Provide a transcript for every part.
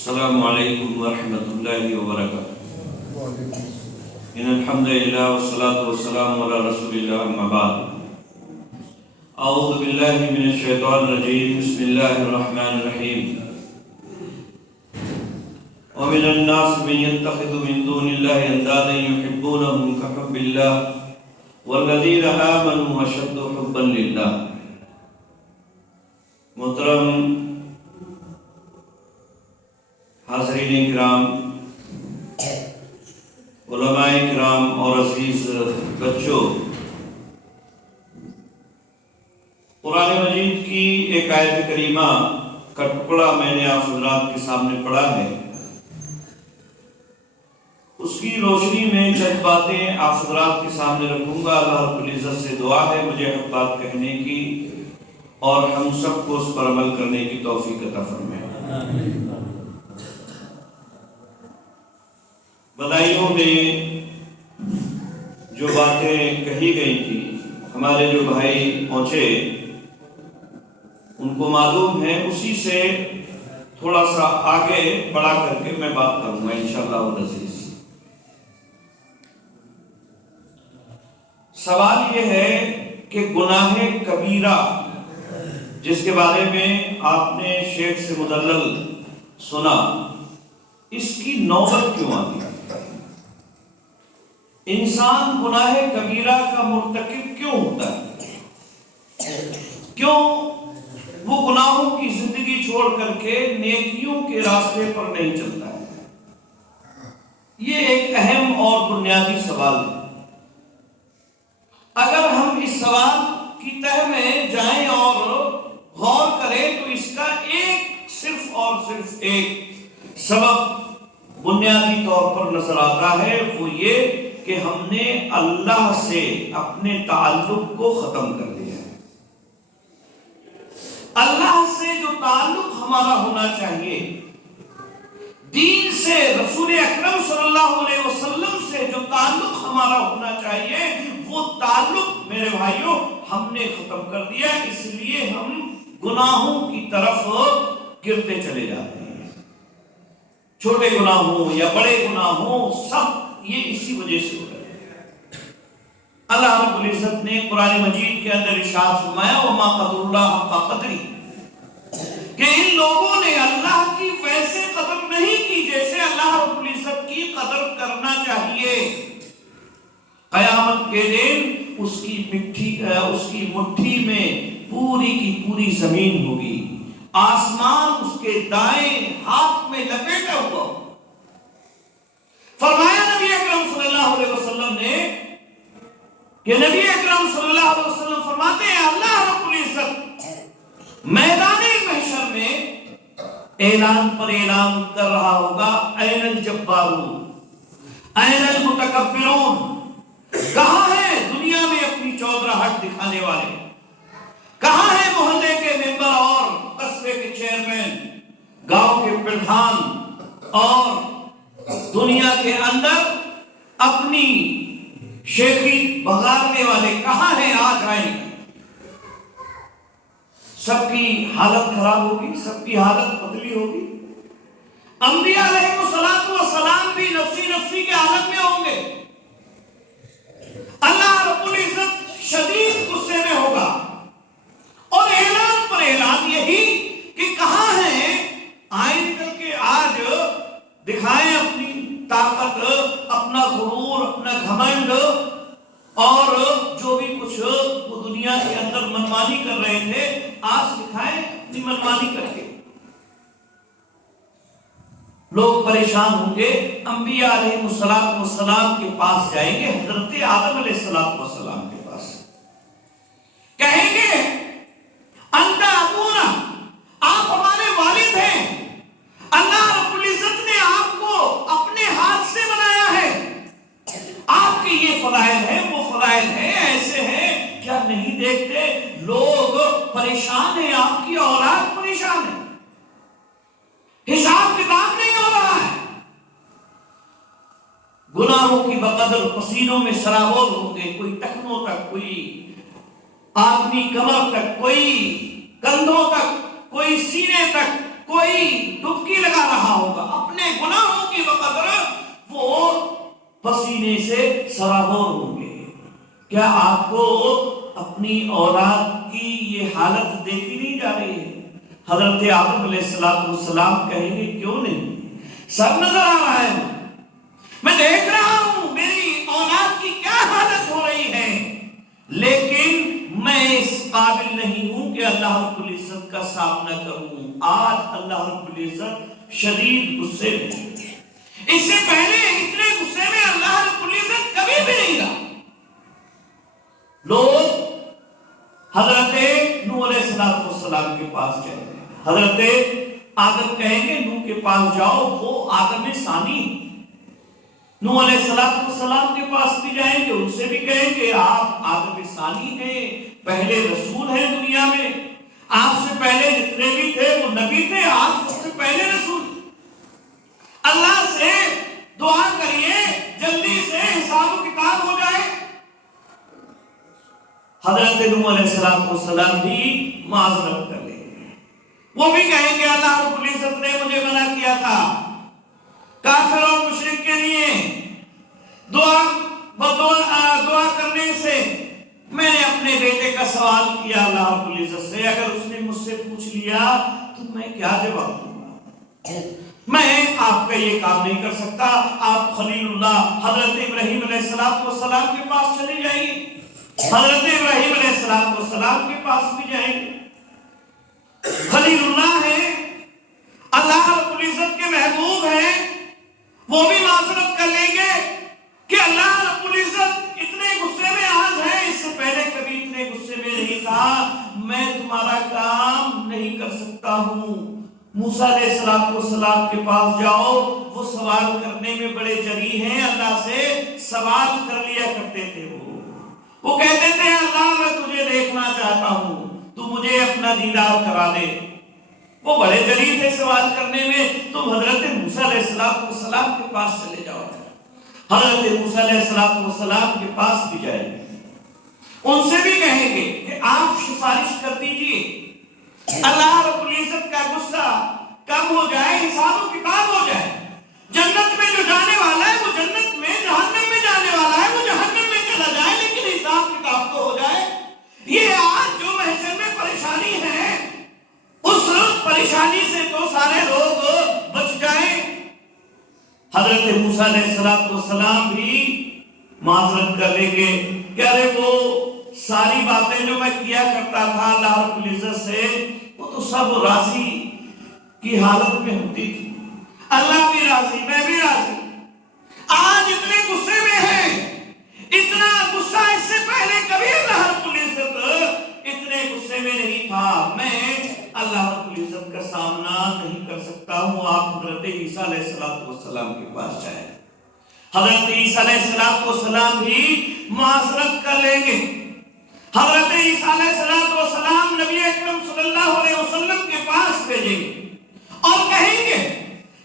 السلام علیکم ورحمۃ اللہ وبرکاتہ۔ ان الحمد للہ والصلاة والسلام علی رسول اللہ، اما بعد۔ اعوذ باللہ من الشیطان الرجیم، بسم اللہ الرحمن الرحیم۔ ومن الناس من يتخذ من دون اللہ اندادا يحبونهم كحب اللہ والذین آمنوا اشد حبا للہ۔ محترم حاضرین کرام، علماء کرام اور عزیز بچوں، قرآن مجید کی ایک آیت کریمہ کا ٹکڑا میں نے آپ حضرات کے سامنے پڑھا ہے۔ اس کی روشنی میں چند باتیں آپ حضرات کے سامنے رکھوں گا۔ اللہ رب العزت سے دعا ہے مجھے حق بات کہنے کی اور ہم سب کو اس پر عمل کرنے کی توفیق عطا فرمائے۔ بدائیوں میں جو باتیں کہی گئی تھی، ہمارے جو بھائی پہنچے ان کو معلوم ہے، اسی سے تھوڑا سا آگے بڑھا کر کے میں بات کروں گا انشاءاللہ العزیز۔ سوال یہ ہے کہ گناہ کبیرہ جس کے بارے میں آپ نے شیخ سے مدلل سنا، اس کی نوبت کیوں آتی ہے؟ انسان گناہ کبیرہ کا مرتکب کیوں ہوتا ہے؟ کیوں وہ گناہوں کی زندگی چھوڑ کر کے نیکیوں کے راستے پر نہیں چلتا ہے؟ یہ ایک اہم اور بنیادی سوال ہے۔ اگر ہم اس سوال کی تہ میں جائیں اور غور کریں تو اس کا صرف اور صرف ایک سبب بنیادی طور پر نظر آتا ہے، وہ یہ کہ ہم نے اللہ سے اپنے تعلق کو ختم کر دیا ہے۔ اللہ سے جو تعلق ہمارا ہونا چاہیے، دین سے، رسول اکرم صلی اللہ علیہ وسلم سے جو تعلق ہمارا ہونا چاہیے، وہ تعلق میرے بھائیوں ہم نے ختم کر دیا۔ اس لیے ہم گناہوں کی طرف گرتے چلے جاتے ہیں، چھوٹے گناہ ہوں یا بڑے گناہ ہوں، سب یہ اسی وجہ سے ہو رہا ہے۔ اللہ رب العزت نے قرآن مجید کے اندر ارشاد فرمایا، وما قدر اللہ حق قدرہ، کہ ان لوگوں نے اللہ کی ویسے قدر نہیں کی جیسے اللہ رب العزت کی قدر کرنا چاہیے۔ قیامت کے دن اس کی مٹھی میں پوری کی پوری زمین ہوگی، آسمان اس کے دائیں ہاتھ میں لپیٹا ہوا۔ فرمایا نبی اکرم صلی اللہ علیہ وسلم نے کہ نبی اکرم صلی اللہ علیہ وسلم فرماتے ہیں، اللہ رب العزت میدان محشر میں اعلان پر اعلان کر رہا ہوگا، این الجبارون، این المتکبرون، کہاں ہے دنیا میں اپنی چودراہٹ دکھانے والے؟ کہاں ہے محلے کے ممبر اور قصبے کے چیئرمین، گاؤں کے پردھان اور دنیا کے اندر اپنی شیخی بغارنے والے کہاں ہیں؟ آ جائیں۔ سب کی حالت خراب ہوگی، سب کی حالت بدلی ہوگی۔ انبیاء علیہ السلام بھی نفسی نفسی کے حالت میں ہوں گے۔ اللہ رب العزت شدید غصے میں ہوگا اور اعلان پر اعلان یہی کہ کہاں ہیں؟ آئیں نکل کے آج دکھائیں اپنی طاقت، اپنا غرور، اپنا گھمنڈ، اور جو بھی کچھ وہ دنیا کے اندر منمانی کر رہے تھے، آج دکھائیں اپنی منمانی کر کے۔ لوگ پریشان ہوں گے، انبیاء علیہ السلام کے پاس جائیں گے، حضرت آدم علیہ السلام کے پاس، کہیں گے انت ابونا، آپ ہمارے والد ہیں، اللہ رب العزت نے آپ کو اپنے ہاتھ سے بنایا ہے، آپ کے یہ فضائل ہیں، وہ فضائل ہیں، ایسے ہیں، کیا نہیں دیکھتے لوگ پریشان ہیں، آپ کی اولاد پریشان ہے، حساب کتاب نہیں ہو رہا ہے، گناہوں کی بقدر پسینوں میں سرابور ہوں گے، کوئی ٹخنوں تک، کوئی آدمی کمر تک، کوئی کندھوں تک، کوئی سینے تک، کوئی ڈبکی لگا رہا ہوگا۔ اپنے گناہوں کی بقدر وہ پسینے سے سرابور ہوں گے۔ کیا آپ کو اپنی اولاد کی یہ حالت دیکھی نہیں جا رہی ہے؟ حضرت آدم علیہ السلام کہیں گے کیوں نہیں، سب نظر آ رہا ہے، میں دیکھ رہا ہوں میری اولاد کی کیا حالت ہو رہی ہے، لیکن میں اس قابل نہیں ہوں کہ اللہ رب العزت کا سامنا کروں۔ آج اللہ رب العزت شدید غصے میں، اس سے پہلے اتنے غصے میں اللہ رب العزت کبھی بھی نہیں رہا۔ لوگ حضرت نوح علیہ السلام کے پاس چلے گئے، حضرت آدم کہیں گے نوح کے پاس جاؤ، وہ آدم ثانی۔ نوح علیہ السلام کے پاس بھی جائیں گے، ان سے بھی کہیں گے آپ آدم ثانی ہیں، پہلے رسول ہیں دنیا میں، آپ سے پہلے جتنے بھی تھے وہ نبی تھے، آپ سب سے پہلے رسول۔ اللہ سے دعا کریے جلدی سے حساب و کتاب ہو جائے۔ حضرت نوح علیہ السلام بھی معذرت کر لیں گے، وہ بھی کہیں گے اللہ رب العزت نے مجھے منع کیا تھا کافر اور مشرک کے لیے دعا کرنے سے، میں نے اپنے بیٹے کا سوال کیا اللہ رب العزت سے، اگر اس نے مجھ سے پوچھ لیا تو میں کیا جواب دوں گا؟ میں آپ کا یہ کام نہیں کر سکتا۔ آپ خلیل اللہ حضرت ابراہیم علیہ السلام کے پاس چلی جائیں گے، حضرت ابراہیم علیہ السلام کے پاس بھی جائیں گے، خلیل اللہ ہیں، اللہ رب العزت کے محبوب ہیں، وہ بھی معذرت کر لیں گے کہ اللہ رب العزت اتنے غصے میں آج ہے، اس سے پہلے کبھی اتنے غصے میں نہیں تھا، میں تمہارا کام نہیں کر سکتا ہوں۔ موسیٰ علیہ السلام کے پاس جاؤ، وہ سوال کرنے میں بڑے جری ہیں، اللہ سے سوال کر لیا کرتے تھے، وہ کہتے تھے اللہ میں تجھے دیکھنا چاہتا ہوں، تو مجھے اپنا دیدار کرا دے، وہ بڑے جری تھے سوال کرنے میں۔ تم حضرت موسیٰ علیہ السلام کے پاس چلے جاؤ، حضرت موسیٰ علیہ السلام کے پاس بھی جائیں گے، ان سے بھی کہیں گے کہ آپ سفارش کر دیجئے، اللہ رب العزت کا غصہ کم ہو جائے، حساب و کتاب ہو جائے، جنت میں جو جانے والا ہے وہ جنت میں، جہنم میں جانے والا ہے وہ جہنم میں چلا جائے، لیکن حساب کتاب تو ہو جائے۔ یہ آج جو محشر میں پریشانی ہے، اس پریشانی سے تو سارے لوگ بچ جائیں۔ حضرت موسیٰ علیہ السلام بھی معذرت کر لیں گے کہ ارے وہ ساری باتیں جو میں کیا کرتا تھا اللہ رب العزت سے، وہ تو سب راضی کی حالت میں ہوتی تھی، اللہ بھی راضی، میں بھی راضی۔ آج اتنے غصے میں ہیں، اتنا غصہ اس سے پہلے کبھی اللہ رب العزت اتنے غصے میں نہیں تھا، میں اللہ رب العزت کا سامنا نہیں کر سکتا ہوں۔ آپ حضرت عیسیٰ علیہ السلام کے پاس جائیں، حضرت عیسیٰ علیہ السلام بھی معذرت کر لیں گے، حضرت عیسیٰ علیہ السلام نبی اکرم صلی اللہ علیہ وسلم کے پاس بھیجیں گے اور کہیں گے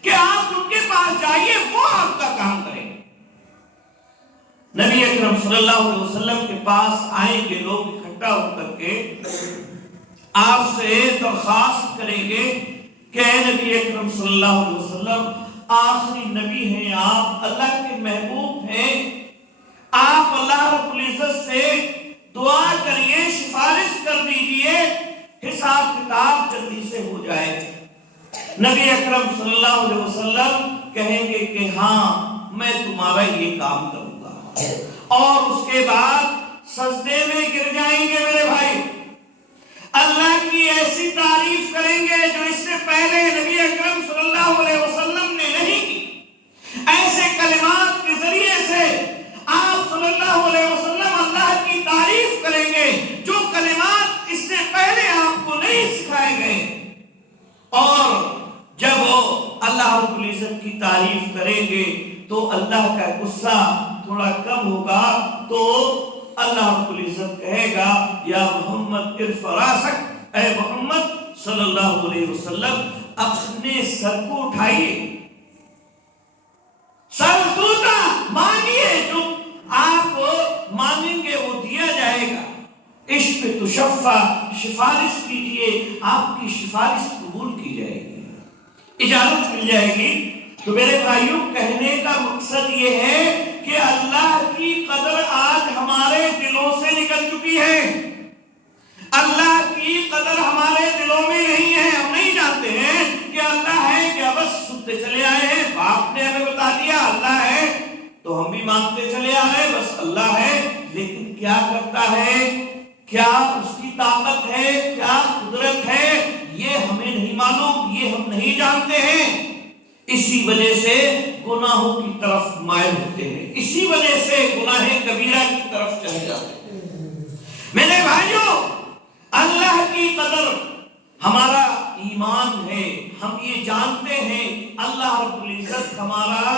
کہ آپ ان کے پاس جائیے، وہ آپ کا کام کریں گے۔ نبی اکرم صلی اللہ علیہ وسلم کے پاس آئیں گے لوگ اکٹھا ہو کر کے، آپ سے درخواست کریں گے کہ اے نبی اکرم صلی اللہ علیہ وسلم، آخری نبی ہیں آپ، اللہ کے محبوب ہیں، آپ اللہ رب العزت سے دعا کریے، سفارش کر دیجئے، حساب کتاب جلدی سے ہو جائے۔ نبی اکرم صلی اللہ علیہ وسلم کہیں گے کہ ہاں میں تمہارا یہ کام کروں گا، اور اس کے بعد سجدے میں گر جائیں گے میرے بھائی، اللہ کی ایسی تعریف کریں گے جو اس سے پہلے نبی اکرم صلی اللہ علیہ وسلم نے نہیں کی۔ ایسے کلمات کے ذریعے سے آپ صلی اللہ علیہ وسلم اللہ کی تعریف کریں گے جو کلمات اس سے پہلے آپ کو نہیں سکھائے گئے، اور جب وہ اللہ رب العزت کی تعریف کریں گے تو اللہ کا غصہ تھوڑا کم ہوگا، تو اللہ رب العزت کہے گا یا محمد ارفع راسک، اے محمد صلی اللہ علیہ وسلم اپنے سر کو اٹھائیے، سر توتا مانگیے، جو آپ مانگیں گے وہ دیا جائے گا، عشق تشفع، سفارش کیجئے، آپ کی سفارش قبول کی جائے گی۔ اجازت مل جائے گی. تو میرے بھائیوں کہنے کا مقصد یہ ہے کہ اللہ کی قدر آج ہمارے دلوں سے نکل چکی ہے. اللہ کی قدر ہمارے دلوں میں نہیں ہے. ہم نہیں جانتے ہیں کہ اللہ ہے کیا. بس سنتے چلے آئے ہیں, باپ نے ہمیں بتا دیا اللہ ہے تو ہم بھی مانتے چلے آ رہے بس اللہ ہے. لیکن کیا کرتا ہے, کیا اس کی طاقت ہے, کیا قدرت ہے, یہ ہمیں نہیں معلوم, یہ ہم نہیں جانتے ہیں. اسی وجہ سے گناہوں کی طرف مائل ہوتے ہیں, اسی وجہ سے گناہ کبیرہ کی طرف چلے جاتے ہیں. میرے بھائیوں اللہ کی قدر ہمارا ایمان ہے. ہم یہ جانتے ہیں اللہ رب العزت ہمارا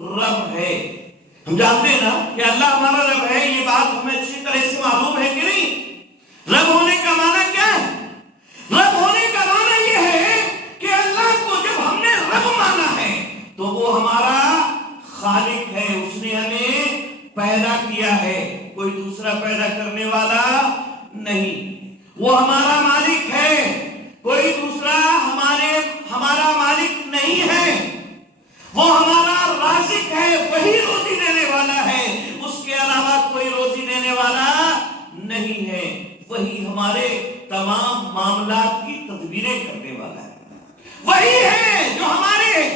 رب ہے. ہم جانتے ہیں نا کہ اللہ ہمارا رب ہے. یہ بات ہمیں اچھی طرح سے معلوم ہے کہ نہیں. رب ہونے کا معنی کیا ہے؟ رب ہونے کا معنی یہ ہے کہ اللہ کو جب ہم نے رب مانا ہے تو وہ ہمارا خالق ہے. اس نے ہمیں پیدا کیا ہے, کوئی دوسرا پیدا کرنے والا نہیں. وہ ہمارا مالک ہے, کوئی دوسرا ہمارا مالک نہیں ہے. وہ ہمارا رازق ہے, وہی روزی دینے والا ہے, اس کے علاوہ کوئی روزی دینے والا نہیں ہے. وہی ہمارے تمام معاملات کی تدبیریں کرنے والا ہے. وہی ہے جو ہمارے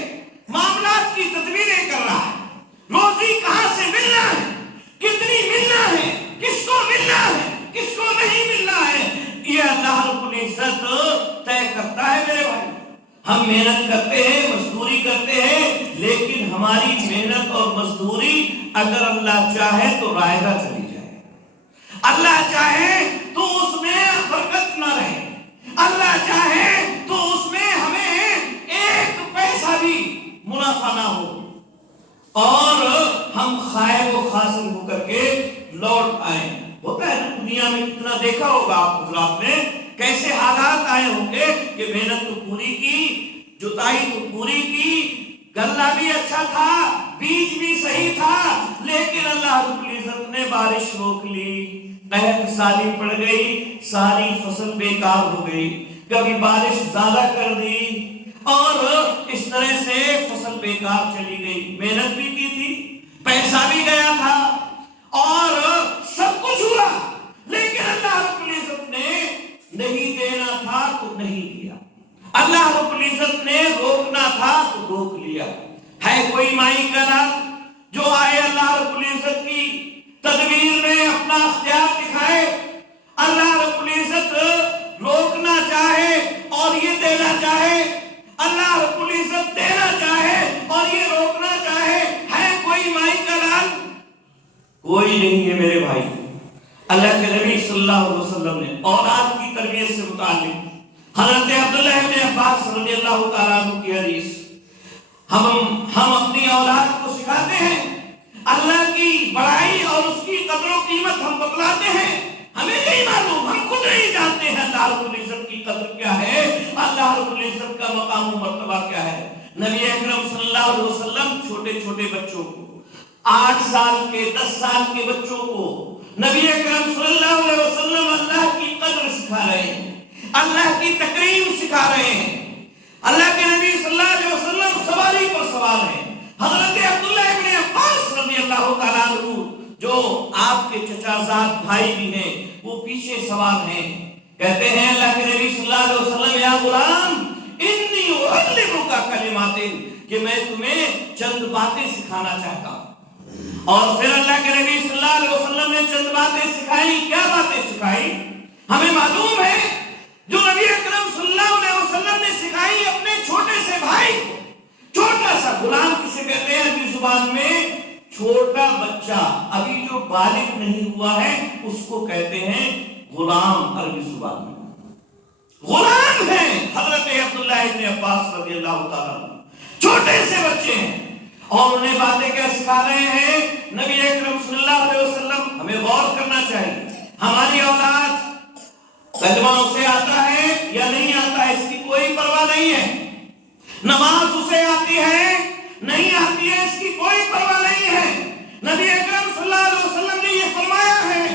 معاملات کی تدبیریں کر رہا ہے. روزی کہاں سے ملنا ہے, کتنی ملنا ہے, کس کو ملنا ہے, کس کو نہیں ملنا ہے, یہ اللہ رب العزت طے کرتا ہے. میرے بھائی ہم محنت کرتے ہیں, مزدوری کرتے ہیں, لیکن ہماری محنت اور مزدوری اگر اللہ چاہے تو رائگاں چلی جائے, اللہ چاہے تو اس میں برکت نہ رہے, اللہ چاہے تو اس میں ہمیں ایک پیسہ بھی منافع نہ ہو اور ہم خائب و خاسر ہو کر کے لوٹ آئیں. ہوتا ہے نا دنیا میں, کتنا دیکھا ہوگا آپ حضرات نے, کیسے حالات آئے ہوں گے کہ محنت تو پوری کی, جتائی تو پوری کی, غلہ بھی اچھا تھا, بیج بھی صحیح تھا, لیکن اللہ رب العزت نے بارش روک لی, قحط سالی پڑ گئی, ساری فصل بیکار ہو گئی. کبھی بارش زیادہ کر دی اور اس طرح سے فصل بیکار چلی گئی. محنت بھی کی تھی, پیسہ بھی گیا تھا اور سب کچھ ہوا, لیکن اللہ رب العزت نے نہیں دینا تھا تو نہیں دیا, اللہ رب العزت نے روکنا تھا تو روک لیا. ہے کوئی مائی کا لال جو آئے اللہ رب العزت کی تدبیر میں اپنا اختیار دکھائے, اللہ رب العزت روکنا چاہے اور یہ دینا چاہے, اللہ رب العزت دینا چاہے اور یہ روکنا چاہے, ہے کوئی مائی کا لال؟ کوئی نہیں ہے میرے بھائی. اللہ کے نبی صلی اللہ علیہ وسلم نے اولاد کی تربیت سے متعلق حضرت عبداللہ ابن عباس رضی اللہ تعالیٰ عنہ کی حدیث ہم اپنی اولاد کو سکھاتے ہیں. اللہ کی بڑائی اور اس کی قدر و قیمت ہم بتلاتے ہیں. ہمیں نہیں معلوم, ہم خود نہیں جانتے ہیں اللہ رب العزت کی قدر کیا ہے, اللہ رب العزت کا مقام و مرتبہ کیا ہے. نبی اکرم صلی اللہ علیہ وسلم چھوٹے چھوٹے بچوں کو, 8 سال کے 10 سال کے بچوں کو نبی اکرم صلی اللہ علیہ وسلم اللہ کی قدر سکھا رہے ہیں, اللہ کی تکریم سکھا رہے ہیں. اللہ کے نبی صلی اللہ علیہ وسلم سواری پر سوار ہیں. حضرت عبداللہ ابن عباس رضی اللہ تعالیٰ عنہ جو آپ کے چچا زاد بھائی بھی ہیں, وہ پیچھے سوار ہیں. کہتے ہیں اللہ کے نبی صلی اللہ علیہ وسلم, یا غلام انی اعلمک کلمات, کہ میں تمہیں چند باتیں سکھانا چاہتا ہوں. اور پھر اللہ کے نبی صلی اللہ علیہ وسلم نے چند باتیں سکھائی. کیا باتیں سکھائی ہمیں معلوم ہے, جو نبی اکرم صلی اللہ علیہ وسلم نے سکھائی اپنے چھوٹے سے بھائی کو. چھوٹا سا غلام کسے کہتے ہیں عربی زبان میں؟ چھوٹا بچہ, ابھی جو بالغ نہیں ہوا ہے اس کو کہتے ہیں غلام. عربی زبان میں غلام ہیں حضرت عبداللہ ابن عباس رضی اللہ تعالیٰ عنہ, چھوٹے سے بچے ہیں. اور انہیں باتیں کیا سکھا رہے ہیں نبی اکرم صلی اللہ علیہ وسلم؟ ہمیں غور کرنا چاہیے. ہماری اولاد کلمہ اسے آتا ہے یا نہیں آتا ہے اس کی کوئی پرواہ نہیں ہے, نماز اسے آتی ہے نہیں آتی ہے اس کی کوئی پرواہ نہیں ہے. نبی اکرم صلی اللہ علیہ وسلم نے یہ فرمایا ہے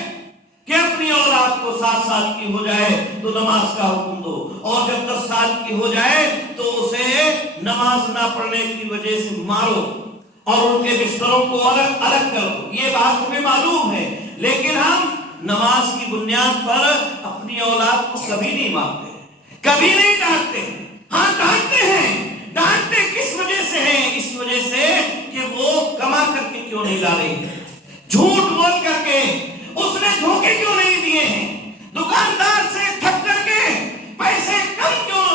کہ اپنی اپنی اولاد کو 7 سال کی ہو جائے تو نماز کا حکم دو، اور جب 10 سال کی ہو جائے تو اسے نماز نہ پڑھنے کی وجہ سے مارو اور ان کے بستروں کو الگ الگ کر دو۔ یہ بات ہمیں معلوم ہے، لیکن ہم نماز کی بنیاد پر اپنی اولاد کو کبھی نہیں مارتے، کبھی نہیں ڈانٹتے۔ ہاں ڈانٹتے ہیں، ڈانٹتے کس وجہ سے ہیں؟ اس وجہ سے کہ وہ کما کر کے کیوں نہیں لا رہی، جھوٹ بول کر کے اس نے دھوکے کیوں نہیں دیے ہیں، دکاندار سے ٹھگ کر کے پیسے کم کیوں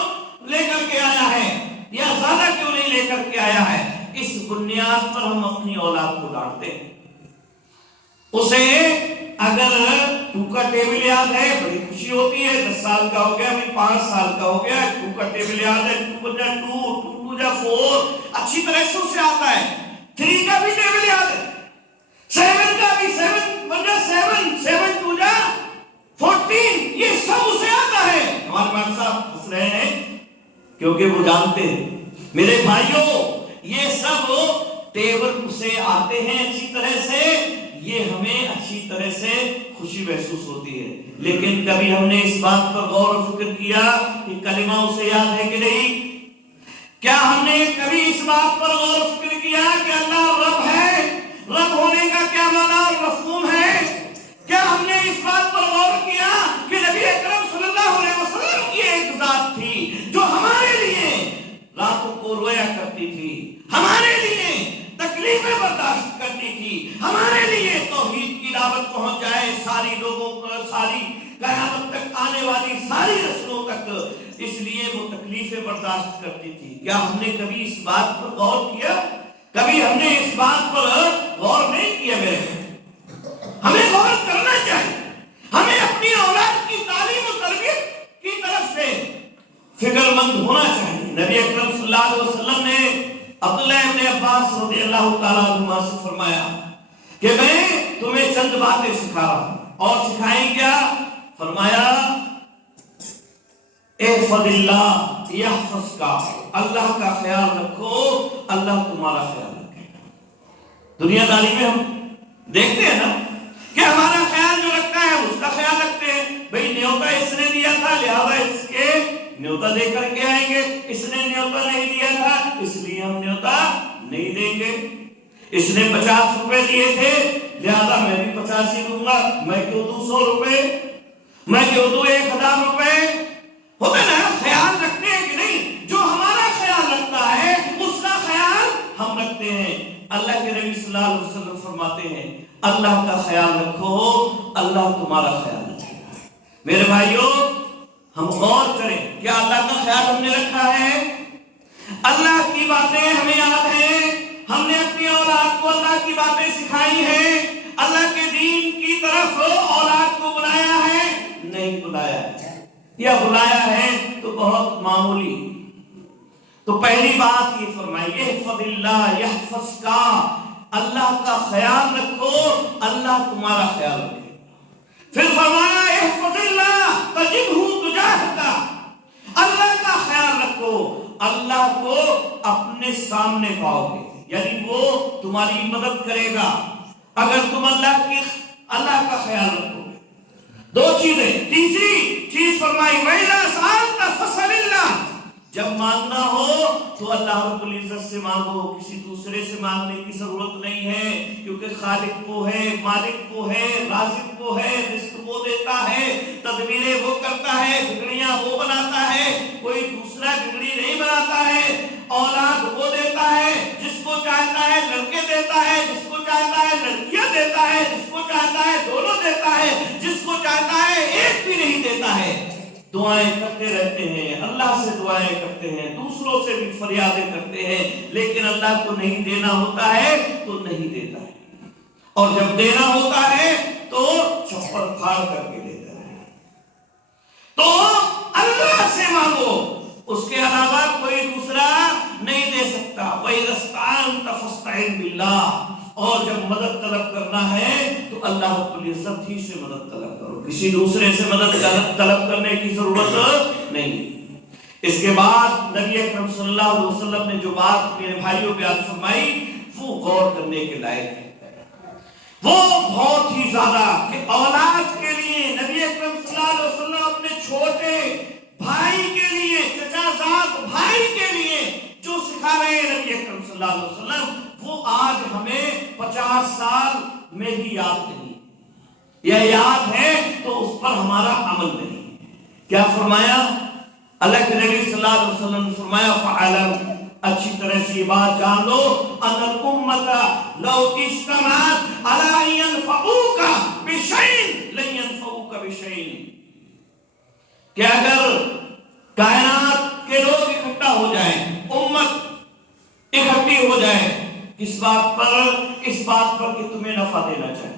لے کر کے آیا ہے یا زیادہ کیوں نہیں لے کر کے آیا ہے، اس بنیاد پر ہم اپنی اولاد کو ڈانٹتے ہیں۔ اسے اگر 2 کا ٹیبل یاد ہے بڑی خوشی ہوتی ہے، 10 سال کا ہو گیا، 5 سال کا ہو گیا، 2 کا ٹیبل یاد ہے، 2 × 2 2 × 4 اچھی طرح سے اسے آتا ہے، 3 کا بھی ٹیبل یاد ہے، 7 کا بھی 7 × 7 7 2 × 14 یہ سب اسے آتا ہے۔ ہمارے مالک صاحب ہنس رہے ہیں کیونکہ وہ جانتے ہیں میرے بھائیوں یہ سب ٹیبل اسے آتے ہیں اچھی طرح سے، یہ ہمیں اچھی طرح سے خوشی محسوس ہوتی ہے، لیکن کبھی ہم نے اس بات پر غور و فکر کیا کہ کلمہ اسے یاد ہے کہ نہیں؟ کیا ہم نے کبھی اس بات پر غور و فکر کیا کہ اللہ رب ہے؟ رب ہونے کا کیا معنی اور مفہوم ہے؟ کیا ہم نے اس بات پر غور کیا کہ نبی اکرم صلی اللہ علیہ وسلم کی ایک ذات تھی جو ہمارے لیے راتوں کو رویا کرتی تھی، ہمارے لیے تکلیفیں برداشت کرتی تھی، ہمارے لیے توحید کی دعوت پہنچ جائے ساری لوگوں کو، ساری قیامت تک آنے والی ساری نسلوں تک، اس لیے وہ تکلیفیں برداشت کرتی تھی۔ کیا ہم نے کبھی اس بات پر غور کیا؟ کبھی ہم نے اس بات پر غور نہیں کیا میرے؟ ہمیں غور کرنا چاہیے، ہمیں اپنی اولاد کی تعلیم و تربیت کی طرف سے فکر مند ہونا چاہیے۔ نبی اکرم صلی اللہ علیہ وسلم نے عبداللہ ابن عباس رضی اللہ تعالیٰ عنہ سے فرمایا کہ میں تمہیں چند باتیں سکھا رہا ہوں، اور سکھائیں کیا؟ فرمایا احفظ اللہ یحفظ کا، اللہ کا خیال رکھو اللہ تمہارا خیال رکھے گا۔ دنیا داری میں ہم دیکھتے ہیں نا کہ ہمارا خیال جو رکھتا ہے اس کا خیال رکھتے ہیں، بھئی نیوتا اس نے دیا تھا لہذا اس کے نیوتا دے کر کے آئیں گے، اس نے نیوتا نہیں دیا تھا اس لیے ہم نیوتا نہیں دیں گے، اس نے 50 روپے دیے تھے لہذا میں بھی 50 ہی دوں گا، میں کیوں دوں 100 روپے، میں کیوں دوں 1000 روپے؟ ہوتا نا خیال رکھتے ہیں کہ نہیں؟ جو ہمارا خیال رکھتا ہے اس کا خیال ہم رکھتے ہیں۔ اللہ کے نبی صلی اللہ علیہ وسلم فرماتے ہیں اللہ کا خیال رکھو اللہ تمہارا خیال رکھے گا۔ میرے بھائیوں ہم غور کریں، کیا اللہ کا خیال ہم نے رکھا ہے؟ اللہ کی باتیں ہمیں یاد ہیں، ہم نے اپنی اولاد کو اللہ کی باتیں سکھائی ہیں، اللہ کے دین کی طرف اولاد کو بلایا ہے؟ نہیں بلایا ہے، یا بلایا ہے تو بہت معمولی۔ تو پہلی بات یہ فرمائی احفظ اللہ یحفظ کا، اللہ کا خیال رکھو اللہ تمہارا خیال رکھے گا۔ پھر فرمایا احفظ اللہ تجدہ تجاہک، اللہ کا خیال رکھو اللہ کو اپنے سامنے پاؤ گے، یعنی وہ تمہاری مدد کرے گا اگر تم اللہ کا خیال رکھو گے۔ 2 چیزیں۔ تیسری چیز فرمائی وَإِذَا سَأَلْتَ فَاسْأَلِ اللَّهَ، جب مانگنا ہو تو اللہ رب العزت سے مانگو، کسی دوسرے سے مانگنے کی ضرورت نہیں ہے، کیونکہ خالق وہ ہے، مالک وہ ہے، رازق وہ ہے، رزق وہ دیتا ہے، تدبیریں وہ کرتا ہے، بگڑیاں وہ بناتا ہے، کوئی دوسرا بگڑی نہیں بناتا ہے، اولاد وہ دیتا ہے، جس کو چاہتا ہے لڑکے دیتا ہے، جس کو چاہتا ہے لڑکیاں دیتا ہے، جس کو چاہتا ہے دونوں دیتا ہے، جس کو چاہتا ہے ایک بھی نہیں دیتا ہے۔ دعائیں کرتے رہتے ہیں، اللہ سے دعائیں کرتے ہیں، دوسروں سے بھی فریادیں کرتے ہیں، لیکن اللہ کو نہیں دینا ہوتا ہے تو نہیں دیتا ہے، اور جب دینا ہوتا ہے تو چھپر پھاڑ کر کے دیتا ہے۔ تو اللہ سے مانگو، اس کے علاوہ کوئی دوسرا نہیں دے سکتا۔ وَإِذَا اسْتَعَنْتَ فَاسْتَعِنْ بِاللَّهِ، اور جب مدد طلب کرنا ہے تو اللہ رب العزت ہی سے مدد طلب کرو، کسی دوسرے سے مدد طلب کرنے کی ضرورت نہیں۔ اس کے بعد نبی اکرم صلی اللہ علیہ وسلم نے جو بات میرے بھائیوں بیان فرمائی وہ غور کرنے کے لائق ہے۔ وہ بہت ہی زیادہ کہ اولاد کے لیے نبی اکرم صلی اللہ علیہ وسلم اپنے چھوٹے بھائی کے لیے، چچا زاد بھائی کے لیے جو سکھا رہے ہیں نبی اکرم صلی اللہ علیہ وسلم، وہ آج ہمیں 50 سال میں بھی یاد نہیں، یا یاد ہے تو اس پر ہمارا عمل نہیں۔ کیا فرمایا اللہ کے نبی صلی اللہ علیہ وسلم نے؟ فرمایا فَعَلَمْ، اچھی طرح سے یہ بات جان لو، ان الامت لو اجتمعت علی ان ينفعوک بشیء لن ينفعوک بشیء، کہ اگر کائنات کے لوگ اکٹھا ہو جائیں، امت اکٹھی ہو جائے، اس بات پر کہ تمہیں نفع دینا چاہے،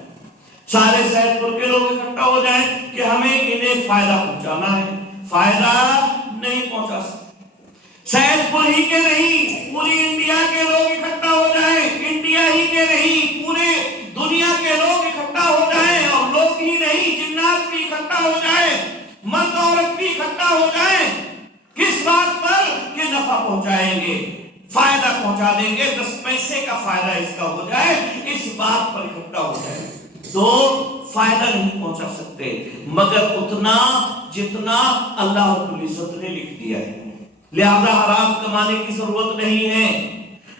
سارے سید پور کے لوگ اکٹھا ہو جائیں کہ ہمیں انہیں فائدہ پہنچانا ہے، فائدہ نہیں پہنچا سکتے۔ سید پور ہی کے نہیں، پوری انڈیا کے لوگ اکٹھا ہو جائیں، انڈیا ہی کے نہیں، پورے دنیا کے لوگ اکٹھا ہو جائیں، اور لوگ ہی نہیں جنات بھی اکٹھا ہو جائیں، مرد عورت بھی اکٹھا ہو جائیں، کس بات پر کہ نفع پہنچائیں گے، فائدہ پہنچا دیں گے، 10 پیسے کا فائدہ اس کا ہو جائے، اس بات پر اکٹھا ہو جائے تو فائدہ نہیں پہنچا سکتے مگر اتنا جتنا اللہ رب العزت نے لکھ دیا ہے۔ لہذا حرام کمانے کی ضرورت نہیں ہے،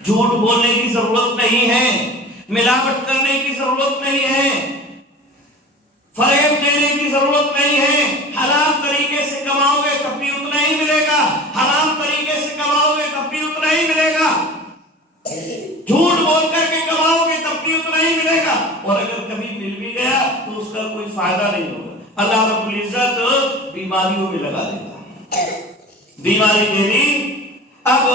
جھوٹ بولنے کی ضرورت نہیں ہے، ملاوٹ کرنے کی ضرورت نہیں ہے، فریب دینے کی ضرورت نہیں ہے۔ حلال طریقے سے کماؤ گے تب بھی اتنا ہی ملے گا، حرام طریقے سے کماؤ گے تب بھی اتنا ہی ملے گا، جھوٹ بول کر کے کماؤ گے تب بھی اتنا ہی ملے گا، اور اگر کبھی مل بھی گیا تو اس کا کوئی فائدہ نہیں ہوگا۔ اللہ رب العزت بیماریوں میں لگا دے گا، بیماری دے دی، اب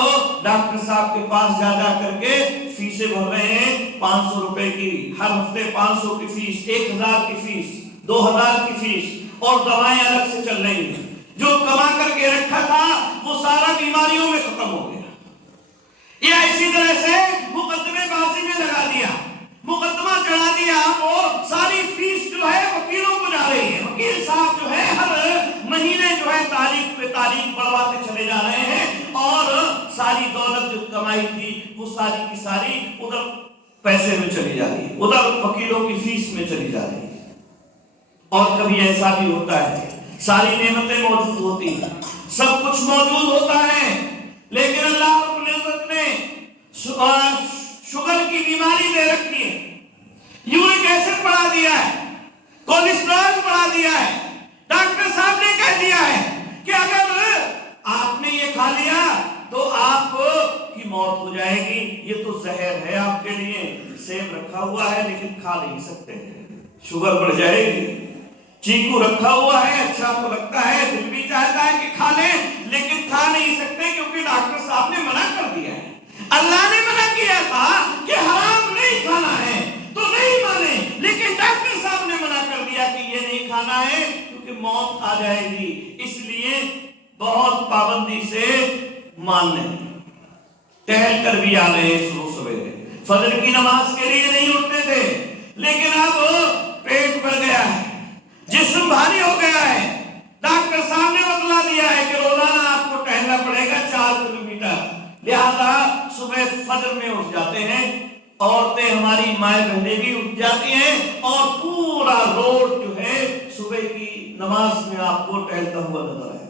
ڈاکٹر صاحب کے پاس جا کر کے فیسیں بھر رہے ہیں 500 روپے کی، ہر ہفتے 500 کی فیس، 1000 کی فیس، 2000 کی فیس، اور دوائیں الگ سے چل رہی ہیں۔ جو کما کر کے رکھا تھا وہ سارا بیماریوں میں ختم ہو گیا۔ یا اسی طرح سے مقدمے بازی میں لگا دیا، مقدمہ چڑھا دیا، وہ ساری فیس جو ہے وکیلوں کو جا رہی ہے، وکیل صاحب جو ہے ہر مہینے جو ہے تاریخ پہ تاریخ بڑھواتے چلے جا رہے ہیں، اور ساری دولت جو کمائی تھی وہ ساری کی ساری ادھر پیسے میں چلی جا رہی ہے، ادھر وکیلوں کی فیس میں چلی جا رہی ہے۔ اور کبھی ایسا بھی ہوتا ہے ساری نعمتیں موجود ہوتی ہیں، سب کچھ موجود ہوتا ہے، لیکن اللہ رب العزت نے شوگر کی بیماری دے رکھی ہے، یورک ایسڈ بڑھا دیا ہے، کولیسٹرول بڑھا دیا ہے، ڈاکٹر صاحب نے کہہ دیا ہے کہ اگر آپ نے یہ کھا لیا تو آپ کی موت ہو جائے گی، یہ تو زہر ہے آپ کے لیے، سیب رکھا ہوا ہے لیکن کھا نہیں سکتے، شوگر بڑھ جائے گی، چیکو رکھا ہوا ہے اچھا تو لگتا ہے، دل بھی چاہتا ہے کہ کھا لیں لیکن کھا نہیں سکتے کیونکہ ڈاکٹر صاحب نے منع کر دیا ہے۔ اللہ نے منع کیا تھا کہ حرام نہیں کھانا ہے تو نہیں مانے، لیکن ڈاکٹر صاحب نے منع کر دیا کہ یہ نہیں کھانا ہے کیونکہ موت آ جائے گی، اس لیے بہت پابندی سے مان لیں۔ ٹہل کر بھی آ رہے ہیں صبح سویرے، فجر کی نماز کے لیے نہیں اٹھتے تھے، لیکن اب پیٹ بھر گیا ہے، جسم بھاری ہو گیا ہے، ڈاکٹر صاحب نے بتلا دیا ہے کہ روزانہ آپ کو ٹہلنا پڑے گا 4 کلومیٹر، لہذا صبح فجر میں اٹھ جاتے ہیں، عورتیں ہماری مائیں بہنیں بھی اٹھ جاتی ہیں، اور پورا روڈ جو ہے صبح کی نماز میں آپ کو ٹہلتا ہوا نظر آئے۔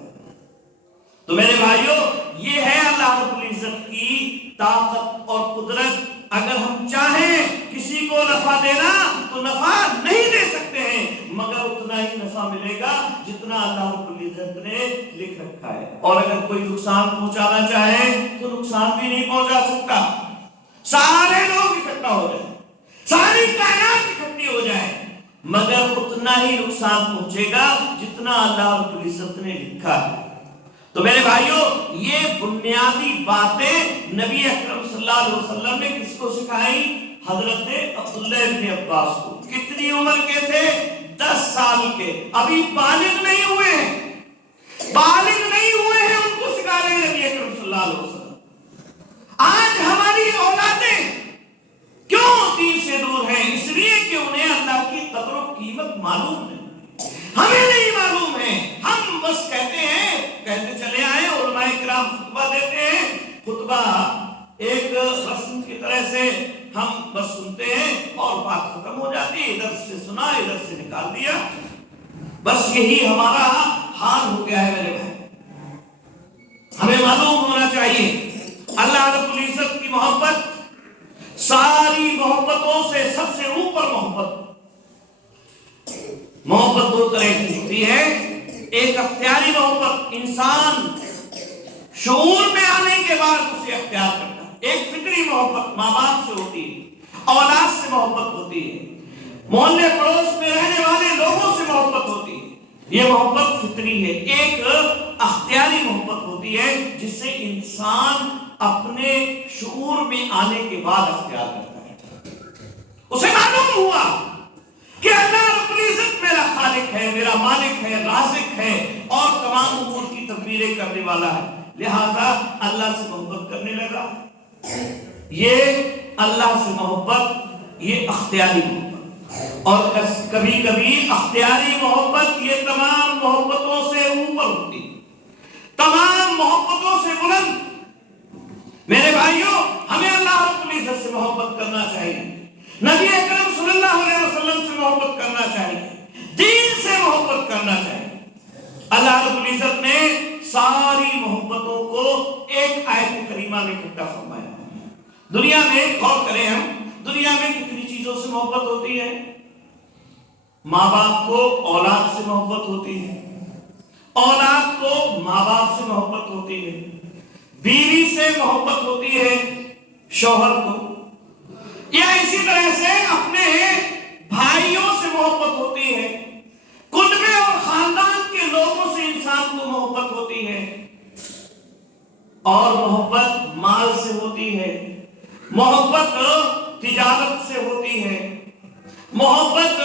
تو میرے بھائیوں، یہ ہے اللہ رب العزت کی طاقت اور قدرت۔ اگر ہم چاہیں کسی کو نفع دینا تو نفع نہیں دے سکتے ہیں، مگر اتنا ہی نفع ملے گا جتنا اللہ رب العزت نے لکھ رکھا ہے، اور اگر کوئی نقصان پہنچانا چاہے تو نقصان بھی نہیں پہنچا سکتا۔ سارے لوگ اکٹھا ہو جائیں، ساری کائنات اکٹھی ہو جائے، مگر اتنا ہی نقصان پہنچے گا جتنا اللہ رب العزت نے لکھا ہے۔ تو میرے بھائیوں، یہ بنیادی باتیں نبی اکرم صلی اللہ علیہ وسلم نے کس کو سکھائی؟ حضرت عبداللہ ابن عباس کو۔ کتنی عمر کے تھے؟ 10 سال کے، ابھی بالغ نہیں ہوئے ہیں، بالغ نہیں ہوئے ہیں، ان کو سکھا رہے ہیں نبی اکرم صلی اللہ علیہ وسلم۔ آج ہماری اولادیں کیوں دین سے دور ہیں؟ اس لیے کہ انہیں اللہ کی قدر و قیمت معلوم نہیں، ہمیں نہیں معلوم ہے۔ ہم بس کہتے چلے آئے، علماء کرام خطبہ دیتے ہیں، خطبہ ایک رسم کی طرح سے ہم بس سنتے ہیں اور بات بات ختم ہو جاتی، ادھر سے سنا ادھر سے نکال دیا، بس یہی ہمارا حال ہو گیا ہے میرے بھائی۔ ہمیں معلوم ہونا چاہیے اللہ رب العزت کی محبت ساری محبتوں سے سب سے اوپر محبت دو طرح کی ہوتی ہے۔ ایک اختیاری محبت، انسان شعور میں آنے کے بعد اسے اختیار کرتا ہے۔ ایک فطری محبت ماں باپ سے ہوتی ہے، اولاد سے محبت ہوتی ہے، محلے پڑوس میں رہنے والے لوگوں سے محبت ہوتی ہے، یہ محبت فطری ہے۔ ایک اختیاری محبت ہوتی ہے جس سے انسان اپنے شعور میں آنے کے بعد اختیار کرتا ہے۔ اسے معلوم ہوا کہ اللہ رب العزت میرا خالق ہے، میرا مالک ہے، رازق ہے اور تمام امور کی تدبیریں کرنے والا ہے، لہذا اللہ سے محبت کرنے لگا۔ یہ اللہ سے محبت، یہ اختیاری محبت۔ اور کبھی کبھی اختیاری محبت یہ تمام محبتوں سے اوپر ہوتی، تمام محبتوں سے بلند۔ میرے بھائیوں، ہمیں اللہ رب العزت سے محبت کرنا چاہیے، نبی اکرم صلی اللہ علیہ وسلم سے محبت کرنا چاہیے، دین سے محبت کرنا چاہیے۔ اللہ رب العزت نے ساری محبتوں کو ایک آیت کریمہ میں اکٹھا فرمایا۔ دنیا میں غور کریں، ہم دنیا میں کتنی چیزوں سے محبت ہوتی ہے؟ ماں باپ کو اولاد سے محبت ہوتی ہے، اولاد کو ماں باپ سے محبت ہوتی ہے، بیوی سے محبت ہوتی ہے شوہر کو، یا اسی طرح سے اپنے بھائیوں سے محبت ہوتی ہے، کنبے اور خاندان کے لوگوں سے انسان کو محبت ہوتی ہے، اور محبت مال سے ہوتی ہے، محبت تجارت سے ہوتی ہے، محبت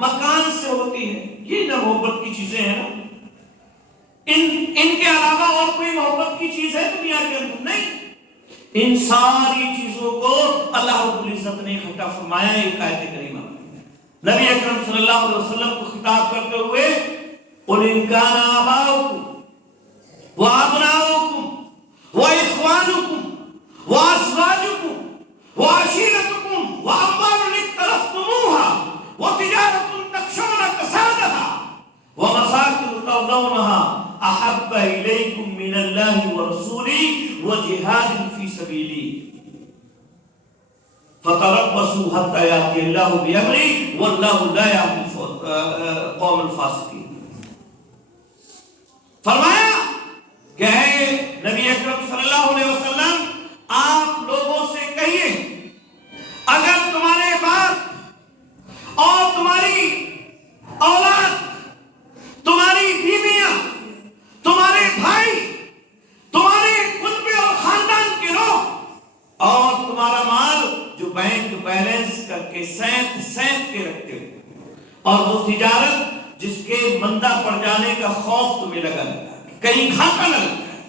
مکان سے ہوتی ہے۔ یہ نہ محبت کی چیزیں ہیں نا، ان کے علاوہ اور کوئی محبت کی چیز ہے دنیا کے اندر؟ نہیں۔ ان ساری چیزوں کو اللہ رب العزت نے اکٹھا فرمایا ایک آیت کریمہ۔ نبی اکرم صلی اللہ علیہ وسلم کو خطاب کرتے ہوئے قُلْ إِنْ كَانَ آبَاؤُكُمْ وَأَبْنَاؤُكُمْ وَإِخْوَانُكُمْ وَأَزْوَاجُكُمْ وَعَشِيرَتُكُمْ وَأَمْوَالٌ اقْتَرَفْتُمُوهَا وَتِجَارَةٌ تَخْشَوْنَ كَسَادَهَا وَمَسَاكِنُ تَرْضَوْنَهَا أَحَبَّ إِلَيْكُمْ مِنَ اللَّهِ وَرَسُولِهِ وَجِهَادٍ فِي سَبِيلِهِ فَتَرَبَّصُوا حَتَّى يَأْتِيَ اللَّهُ بِأَمْرِهِ وَاللَّهُ لَا يَهْدِي الْقَوْمَ الْفَاسِقِينَ۔ فرمایا کہ اے نبی اکرم صلی اللہ علیہ وسلم، آپ لوگوں سے کہیے، اگر تمہارے باپ اور تمہاری اولاد، تمہاری بیویاں، تمہارے بھائی، تمہارے کنبے اور خاندان کے لوگ، اور تمہارا مال جو بینک بیلنس کر کے سینت کے رکھتے ہو، اور وہ تجارت جس کے مندہ پڑ جانے کا خوف تمہیں لگا رہتا ہے، کہیں گھاٹا نہ لگتا ہے،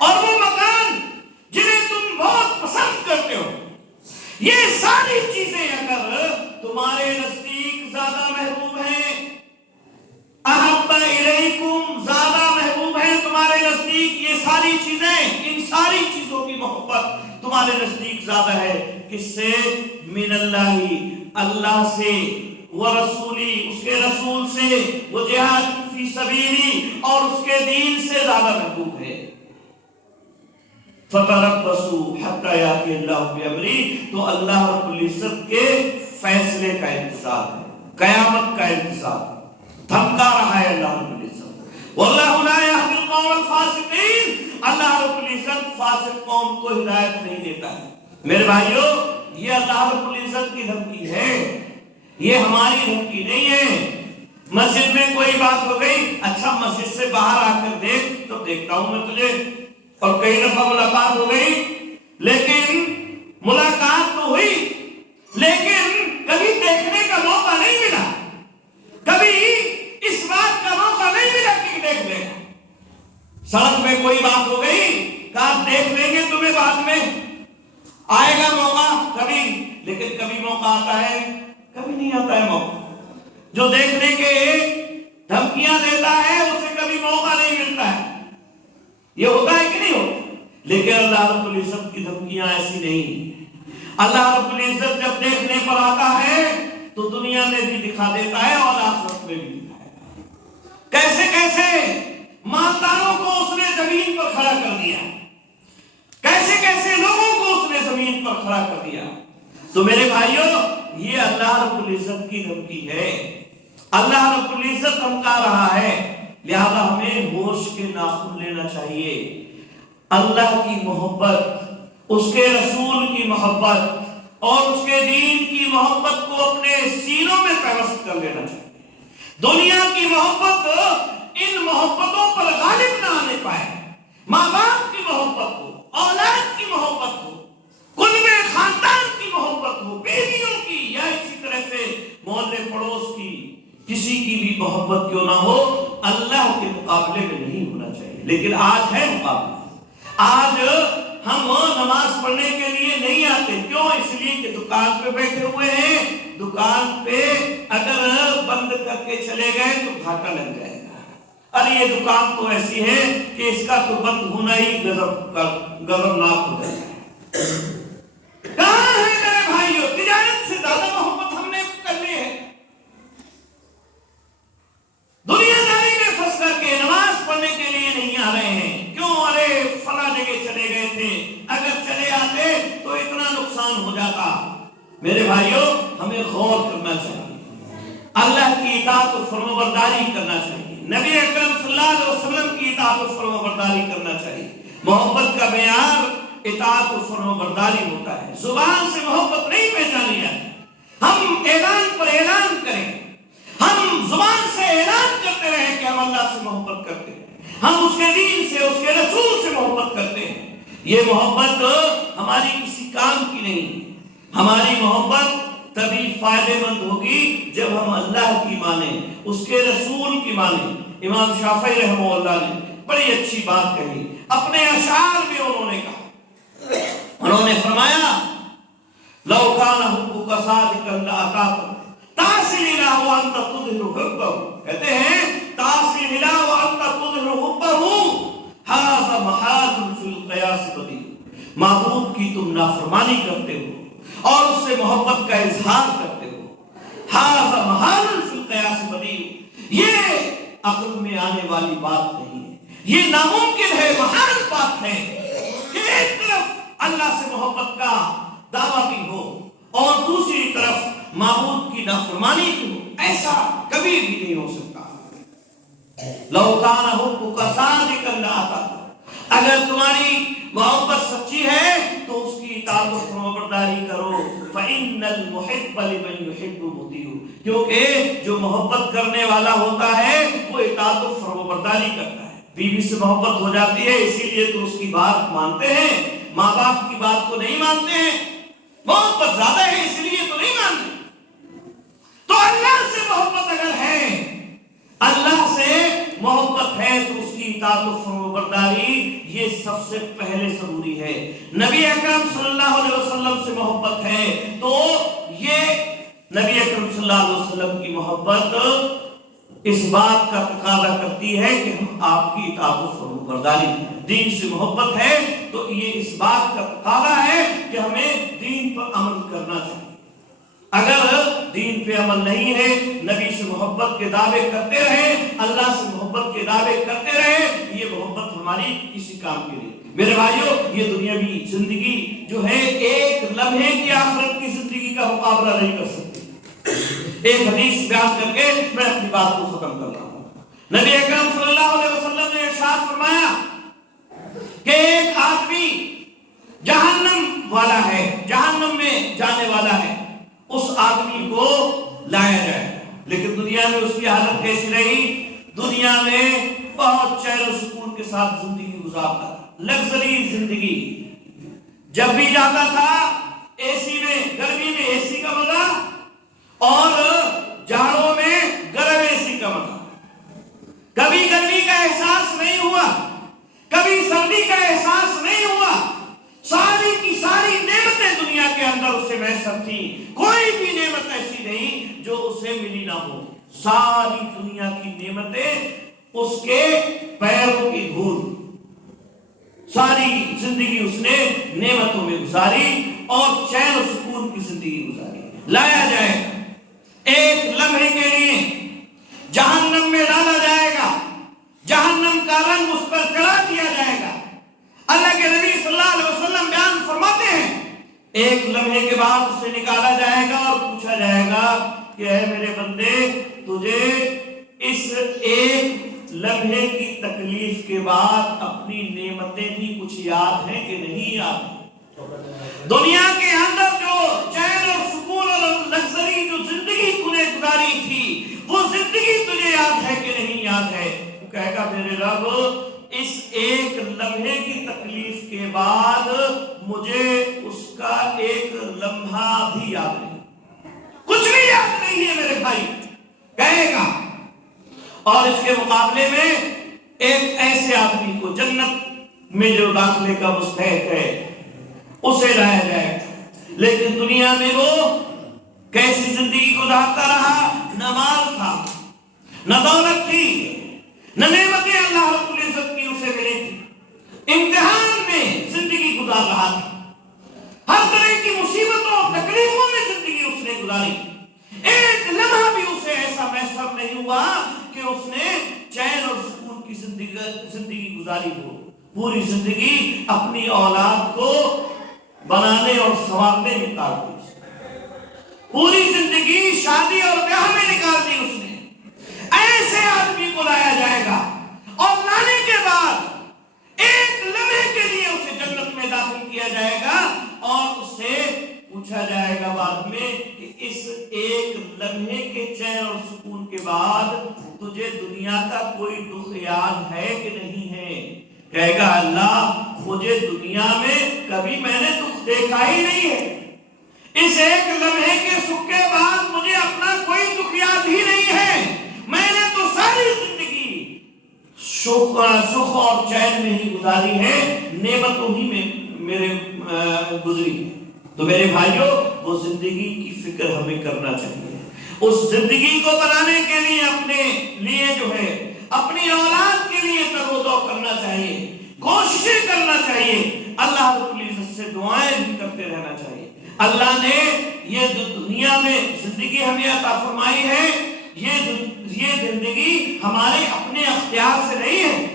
اور وہ مکان جنہیں تم بہت پسند کرتے ہو، یہ ساری چیزیں اگر تمہارے نزدیک زیادہ محبوب ہیں، احب الیکم زیادہ محبوب ہیں تمہارے نزدیک، یہ ساری چیزیں، ان ساری چیزوں کی محبت تمہارے نزدیک زیادہ ہے، کس سے؟ من اللہ، اللہ سے، ورسولی، اس کے رسول سے، وجہاد فی سبیلی، اور اس کے دین سے زیادہ محبوب ہے۔ فَتَرَبَّصُوا حَتَّى يَأْتِيَ اللَّهُ بِأَمْرِهِ، تو اللہ رب العزت کے فیصلے کا انتظار ہے، قیامت کا انتظار ہے، دھمکا رہا ہے اللہ رب العزت۔ وَاللَّهُ لَا يَهْدِي الْقَوْمَ الْفَاسِقِينَ، اللہ رب العزت فاسق قوم کو ہدایت نہیں دیتا ہے۔ میرے بھائیو، یہ اللہ رب العزت کی دھمکی ہے، یہ ہماری دھمکی نہیں ہے۔ مسجد میں کوئی بات ہو گئی، اچھا مسجد سے باہر آ کر دیکھ، تو دیکھتا ہوں میں تجھے، اور کئی دفعہ ملاقات ہو گئی، لیکن ملاقات تو ہوئی، لیکن کبھی دیکھنے کا موقع نہیں ملا، کبھی اس بات کا موقع نہیں ملا کہ دیکھ لیں۔ سڑک میں کوئی بات ہو گئی، کہا دیکھ لیں گے تمہیں بعد میں، آئے گا موقع کبھی، لیکن کبھی موقع آتا ہے، کبھی نہیں آتا ہے موقع۔ جو دیکھنے کے دھمکیاں دیتا ہے اسے کبھی موقع نہیں ملتا ہے، یہ ہوتا ہے کہ نہیں ہوتا؟ لیکن اللہ رب العزت کی دھمکیاں ایسی نہیں، اللہ رب العزت جب دیکھنے پر آتا ہے تو دنیا میں بھی دکھا دیتا ہے اور آخرت میں بھی دکھائے گا۔ کیسے کیسے مالداروں کو اس نے زمین پر کھڑا کر دیا، کیسے کیسے لوگوں کو اس نے زمین پر کھڑا کر دیا۔ تو میرے بھائیوں، یہ اللہ رب العزت کی دھمکی ہے۔ اللہ رب العزت دھمکا رہا ہے، لہذا ہمیں ہوش کے ناخن لینا چاہیے۔ اللہ کی محبت، اس کے رسول کی محبت اور اس کے دین کی محبت کو اپنے سینوں میں پیوست کر لینا چاہیے۔ دنیا کی محبت ان محبتوں پر غالب نہ آنے پائے۔ ماں باپ کی محبت ہو، اولاد کی محبت ہو، کل میں خاندان کی محبت ہو، بیویوں کی یا اسی طرح سے محلے پڑوس کی، کسی کی بھی محبت کیوں نہ ہو، اللہ کے مقابلے میں نہیں ہونا چاہیے۔ لیکن آج ہے مقابلہ۔ آج ہم نماز پڑھنے کے لیے نہیں آتے، کیوں؟ اس لیے کہ دکان پہ بیٹھے ہوئے ہیں، دکان پہ اگر بند کر کے چلے گئے تو گھاٹا لگ جائے گا، ارے یہ دکان تو ایسی ہے کہ اس کا تو بند ہونا ہی غضبناک ہو جائے گا۔ کہاں ہے میرے بھائیوں؟ تجارت سے زیادہ محبت ہم نے کر لی ہے۔ دنیا داری میں پھنس کر کے نماز پڑھنے کے لیے نہیں آ رہے ہیں، کیوں؟ ارے فلاں جگہ چلے گئے تھے، اگر چلے آتے تو اتنا نقصان ہو جاتا۔ میرے بھائیوں، ہمیں غور کرنا چاہیے، اللہ کی اطاعت و فرمانبرداری کرنا چاہیے، نبی اکرم صلی اللہ علیہ وسلم کی اطاعت و فرمانبرداری کرنا چاہیے۔ محبت کا معیار اطاعت و فرمانبرداری ہوتا ہے، زبان سے محبت نہیں پہچانی جاتی۔ ہم اعلان پر اعلان کریں، ہم زبان سے اعلان کرتے رہیں کہ ہم اللہ سے محبت کرتے ہیں، ہم اس کے دین سے، اس کے رسول سے محبت کرتے ہیں۔ یہ محبت ہماری کسی کام کی نہیں، ہماری محبت تبھی فائدے مند ہوگی جب ہم اللہ کی مانیں، اس کے رسول کی مانیں۔ امام شافعی رحمہ اللہ نے بڑی اچھی بات کہی، اپنے اشعار میں انہوں نے کہا، انہوں نے فرمایا لو کان حبک صادقا لاتاک تاصل الہ وانت تظہر حبہ، کہتے ہیں تاصل الہ وانت تظہر حبہ ھذا محال فی القیاس بدیع، معبود کی تم نافرمانی کرتے ہو اور اس سے محبت کا اظہار کرتے ہو، ھذا محال فی القیاس بدیع، یہ عقل میں آنے والی بات نہیں ہے، یہ ناممکن ہے، محال بات ہے کہ ایک طرف اللہ سے محبت کا دعویٰ بھی ہو اور دوسری طرف معبود کی نافرمانی بھی ہو، ایسا کبھی بھی نہیں ہو سکتا۔ لو کان حبک صادقا لاتاک، اگر تمہاری محبت سچی ہے تو اس کی اطاعت و فرمانبرداری کرو، فإن المحب لمن يحب مطیع، کیونکہ جو محبت کرنے والا ہوتا ہے وہ اطاعت و فرمانبرداری کرتا ہے۔ بیوی سے محبت ہو جاتی ہے اسی لیے تو اس کی بات مانتے ہیں، ماں باپ کی بات کو نہیں مانتے ہیں، محبت زیادہ ہے اس لیے تو نہیں مانتے۔ تو اللہ سے محبت اگر ہے، اللہ سے محبت ہے تو اس کی اطاعت و فرمانبرداری یہ سب سے پہلے ضروری ہے۔ نبی اکرم صلی اللہ علیہ وسلم سے محبت ہے تو یہ نبی اکرم صلی اللہ علیہ وسلم کی محبت اس بات کا تقاضا کرتی ہے کہ ہم آپ کی اطاعت و فرمانبرداری کریں۔ دین سے محبت ہے تو یہ اس بات کا تقاضا ہے کہ ہمیں دین پر عمل کرنا چاہیے۔ اگر دین پہ عمل نہیں ہے، نبی سے محبت کے دعوے کرتے رہے، اللہ سے محبت کے دعوے کرتے رہے، یہ محبت ہماری کسی کام کی نہیں۔ میرے بھائیوں، یہ دنیاوی زندگی جو ہے ایک لمحے کی آخرت کی زندگی کا مقابلہ نہیں کر سکتی۔ ایک حدیث بیان کر کے میں اپنی بات کو ختم کر رہا ہوں۔ نبی اکرم صلی اللہ علیہ وسلم نے ارشاد فرمایا کہ ایک آدمی جہنم والا ہے، جہنم میں جانے والا ہے، اس آدمی کو لایا جائے، لیکن دنیا میں اس کی حالت کیسی رہی؟ دنیا میں بہت چین و سکون کے ساتھ زندگی گزارتا، لگژری زندگی، جب بھی جاتا تھا اے سی میں، گرمی میں اے سی کا مزہ اور جاڑوں میں گرم اے سی کا مزہ، کبھی گرمی کا احساس نہیں ہوا، کبھی سردی کا احساس نہیں ہوا، ساری کی ساری نعمتیں دنیا کے اندر اسے میسر تھی، کوئی بھی نعمت ایسی نہیں جو اسے ملی نہ ہو، ساری دنیا کی نعمتیں اس کے پیروں کی دھول، ساری زندگی اس نے نعمتوں میں گزاری اور چین و سکون کی زندگی گزاری. لایا جائے گا ایک لمحے کے لیے جہنم میں ڈالا جائے گا, جہنم کا رنگ اس پر چڑھا دیا جائے گا. اللہ کے نبی صلی اللہ علیہ وسلم بیان فرماتے ہیں ایک لمحے کے بعد اسے نکالا جائے گا اور پوچھا جائے گا کہ اے میرے بندے, تجھے اس ایک لمحے کی تکلیف کے بعد اپنی نعمتیں بھی کچھ یاد ہیں کہ نہیں یاد؟ دنیا کے اندر جو چین اور سکون اور لگژری جو زندگی تو نے گزاری تھی, وہ زندگی تجھے یاد ہے کہ نہیں یاد ہے؟ وہ کہے گا میرے رب, اس ایک لمحے کی تکلیف کے بعد مجھے اس کا ایک لمحہ بھی یاد نہیں, کچھ بھی یاد نہیں ہے میرے بھائی, کہے گا. اور اس کے مقابلے میں ایک ایسے آدمی کو جنت میں جو داخلے کا مستحق ہے اسے لایا جائے, لیکن دنیا میں وہ کیسی زندگی گزارتا رہا؟ نہ مال تھا, نہ دولت تھی, نہ نعمتیں اللہ رب العزت کی اسے ملی تھی, امتحان میں زندگی گزار رہا تھا, ہر طرح کی مصیبتوں اور تکلیفوں میں زندگی اس نے گزاری. ایک لمحہ بھی اسے ایسا میسر نہیں ہوا کہ اس نے چین اور سکون کی زندگی گزاری ہو. پوری زندگی اپنی اولاد کو بنانے اور سنوارنے میں نکال دی, پوری زندگی شادی اور بیاہ میں نکال دی اس نے. ایسے آدمی کو لایا جائے گا اور لانے کے بعد ایک لمحے کے لیے اسے جنت میں داخل کیا جائے گا اور اس سے پوچھا جائے گا بعد میں کہ اس ایک لمحے کے چین اور سکون کے بعد تجھے دنیا کا کوئی دکھ یاد ہے کہ نہیں ہے؟ کہے گا اللہ, مجھے دنیا میں کبھی میں نے دکھ دیکھا ہی نہیں ہے, اس ایک لمحے کے سکھ کے بعد مجھے اپنا کوئی دکھ یاد ہی نہیں ہے. میں نے تو ساری زندگی سکھ اور چین میں ہی گزاری ہے, نعمتوں ہی میں میرے گزری. تو میرے بھائیوں, وہ زندگی کی فکر ہمیں کرنا چاہیے. اس زندگی کو بنانے کے لیے اپنے لیے جو ہے اپنی اولاد کے لیے تگودو کرنا چاہیے, کوششیں کرنا چاہیے, اللہ رب العزت سے دعائیں بھی کرتے رہنا چاہیے. اللہ نے یہ جو دنیا میں زندگی ہمیں عطا فرمائی ہے, یہ زندگی ہمارے اپنے اختیار سے نہیں ہے.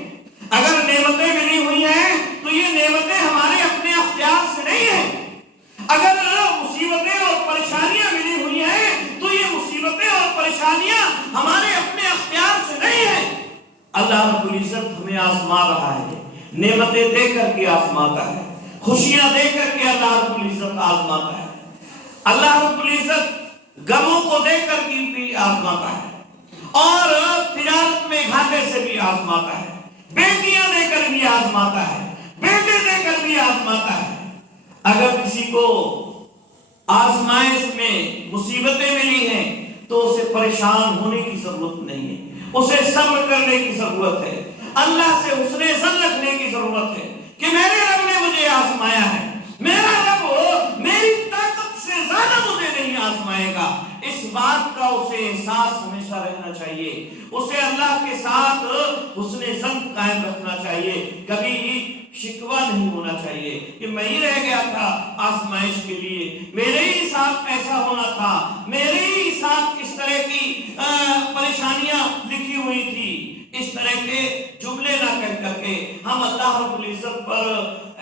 اگر نعمتیں ملی ہوئی ہیں تو یہ نعمتیں ہمارے اپنے اختیار سے نہیں ہیں. اگر مصیبتیں اور پریشانیاں ملی ہوئی ہیں تو یہ مصیبتیں اور پریشانیاں ہمارے اپنے اختیار سے نہیں ہیں. اللہ رب العزت ہمیں آزما رہا ہے, نعمتیں دے کر کے آزماتا ہے, خوشیاں دے کر کے اللہ رب العزت آزماتا ہے. اللہ رب العزت غموں کو دے کر کے بھی آزماتا ہے اور تجارت میں گھاٹے سے بھی آزماتا ہے, بیٹیاں دے کر بھی آزماتا ہے, بیٹے دے کر بھی آزماتا ہے. اگر کسی کو آزمائش میں مصیبتیں ملی ہیں تو اسے پریشان ہونے کی ضرورت نہیں ہے, اسے صبر کرنے کی ضرورت ہے, اللہ سے حسن ظن رکھنے کی ضرورت ہے کہ میرے رب نے مجھے آزمایا ہے, میرا رب میری طاقت سے زیادہ مجھے نہیں آزمائے گا. اس بات کا اسے احساس ہمیشہ رہنا چاہیے, اسے اللہ کے ساتھ حسن ظن قائم رکھنا چاہیے, کبھی شکوہ نہیں ہونا چاہیے کہ میں ہی رہ گیا تھا آزمائش کے لیے, میرے ہی ساتھ ایسا ہونا تھا, میرے ہی ساتھ اس طرح کی پریشانیاں لکھی ہوئی تھی. اس طرح کے جملے نہ کہہ کر کے ہم اللہ رب العزت پر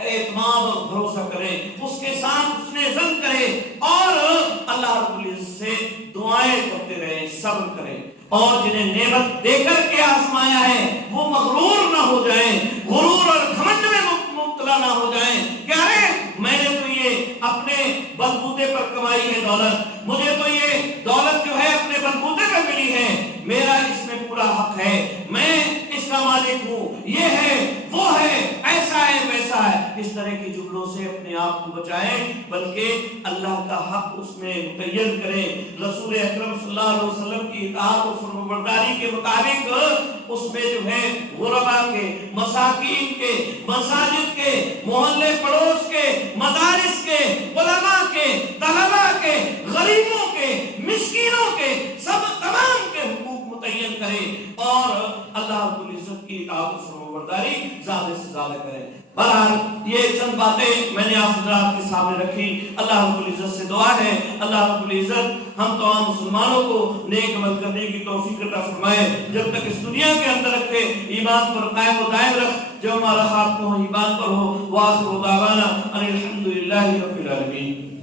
اعتماد اور بھروسہ کریں, اس کے ساتھ اس نے ظن کرے اور اللہ رب العزت سے دعائیں کرتے رہیں, صبر کریں. اور جنہیں نعمت دے کر کے آزمایا ہے وہ مغرور نہ ہو جائیں, غرور اور گھمنڈ میں مبتلا نہ ہو جائیں کہ ارے میں نے تو یہ اپنے بلبوتے پر کمائی ہے دولت, مجھے تو یہ دولت جو ہے اپنے بلبوتے پر ملی ہے, میرا اس میں پورا حق ہے, میں اس کا مالک ہوں, یہ ہے وہ ہے, ایسا ہے ویسا ہے. اس طرح کے جملوں سے اپنے آپ کو بچائیں, بلکہ اللہ کا حق اس میں متعین کریں. رسول اکرم صلی اللہ علیہ وسلم کی اطاعت و فرمانبرداری کے مطابق اس میں جو ہے غربا کے, مساکین کے, مساجد کے, محلے پڑوس کے, مدارس کے, علماء کے, طلباء کے, غریبوں کے, مسکینوں کے, سب تمام کے حقوق متعین کرے اور اللہ رب العزت کی اطاعت و فرمانبرداری زیادہ سے زیادہ کرے. بہرحال یہ چند باتیں میں نے آپ حضرات کے سامنے رکھی. اللہ رب العزت سے دعا ہے اللہ رب العزت ہم تمام مسلمانوں کو نیک عمل کرنے کی توفیق عطا فرمائے. جب تک اس دنیا کے اندر رکھے ایمان پر قائم و دائم رکھ. جب ہمارا خاتمہ ایمان پر ہو. وآخر دعوانا ان الحمد للہ رب العالمین.